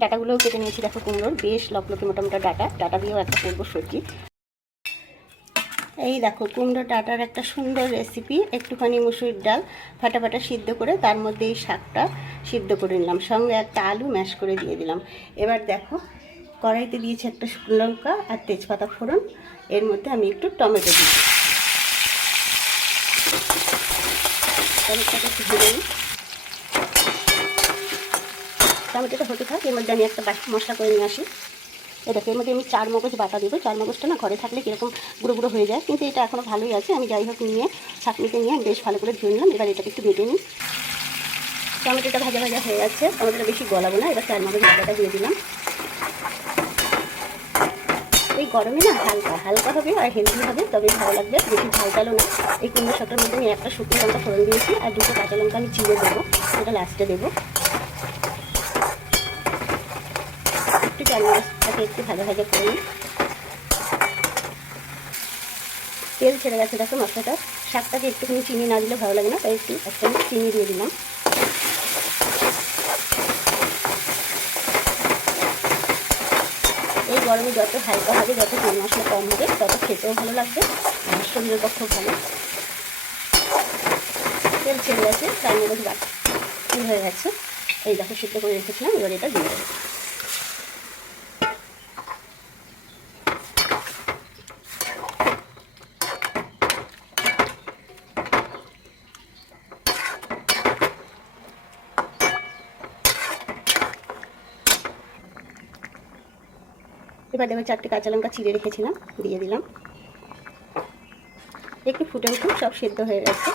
ডাটাগুলোও কেটে নিয়েছি, দেখো কুমড়োর, বেশ লকলকে মোটা মোটা ডাটা। ডাটা দিয়েও একটা করব সবজি। এই দেখো, কুমড়ো ডাটার একটা সুন্দর রেসিপি একটুখানি মুসুর ডাল ফাটা ফাটা সিদ্ধ করে তার মধ্যে এই শাকটা সিদ্ধ করে নিলাম। সঙ্গে একটা আলু ম্যাশ করে দিয়ে দিলাম। এবার দেখো, কড়াইতে দিয়েছি একটা শুকনো লঙ্কা আর তেজপাতা ফোড়ন। এর মধ্যে আমি একটু টমেটো দিই টমেটোটা একটু টমেটোটা হতে থাক, এর মধ্যে আমি একটা মশলা করে নিয়ে আসি। এটাকে এর মধ্যে আমি চার মগজ বাটা দেবো। চার মগজটা না ঘরে থাকলে কীরকম গুঁড়ো গুঁড়ো হয়ে যায়, কিন্তু এটা এখনও ভালোই আছে। আমি যাই হোক নিয়ে ছাঁকনিতে নিয়ে বেশ ভালো করে ধুয়ে নিলাম। এবার এটাকে একটু বেটে নিই। টমেটোটা ভাজা ভাজা হয়ে যাচ্ছে টমেটোটা বেশি গলাবো না, এবার চার মগজ বাটাটা দিয়ে দিলাম। এই গরমে না হালকা হালকা হবে আর হেলদি হবে তবে ভালো লাগবে। বেশি ঝাল ঝালও না। এই কুমড়ো শাকটার মধ্যে আমি একটা শুকনো লঙ্কা ফোড়ন দিয়েছি, আর দুটো কাঁচা লঙ্কা আমি চিড়ে দেবো। সেটা লাস্টে দেবো। চালমাছটাকে একটু ভাজা ভাজা করে তেল ছেড়ে গেছে, দেখো মশলাটা। শাকটাকে একটুখানি চিনি না দিলে ভালো লাগে না, তাই একটু একটা চিনি দিয়ে দিলাম। এই গরমে যত হালকা হবে, যত তেল মশলা কম হবে, তত খেতেও ভালো লাগবে, আর শরীরের ভালো। তেল ছেড়ে গেছে, তার মধ্যে হয়ে গেছে। এই দেখো, সিদ্ধ করে রেখেছিলাম, এবার এটা দিয়ে দেবো। এবার দেখো চারটে কাঁচা লঙ্কা চিড়ে রেখেছিলাম, দিয়ে দিলাম। একটু ফুটে উঠুন সব সেদ্ধ হয়ে গেছে।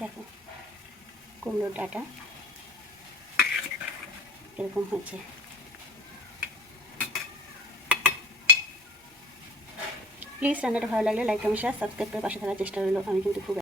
দেখো, কুমড়োর ডাটা এরকম হয়েছে। প্লিজ রান্নাটা ভালো লাগলে লাইক কমেন্ট শেয়ার সাবস্ক্রাইব করে পাশে থাকার চেষ্টা রইল। আমি কিন্তু খুব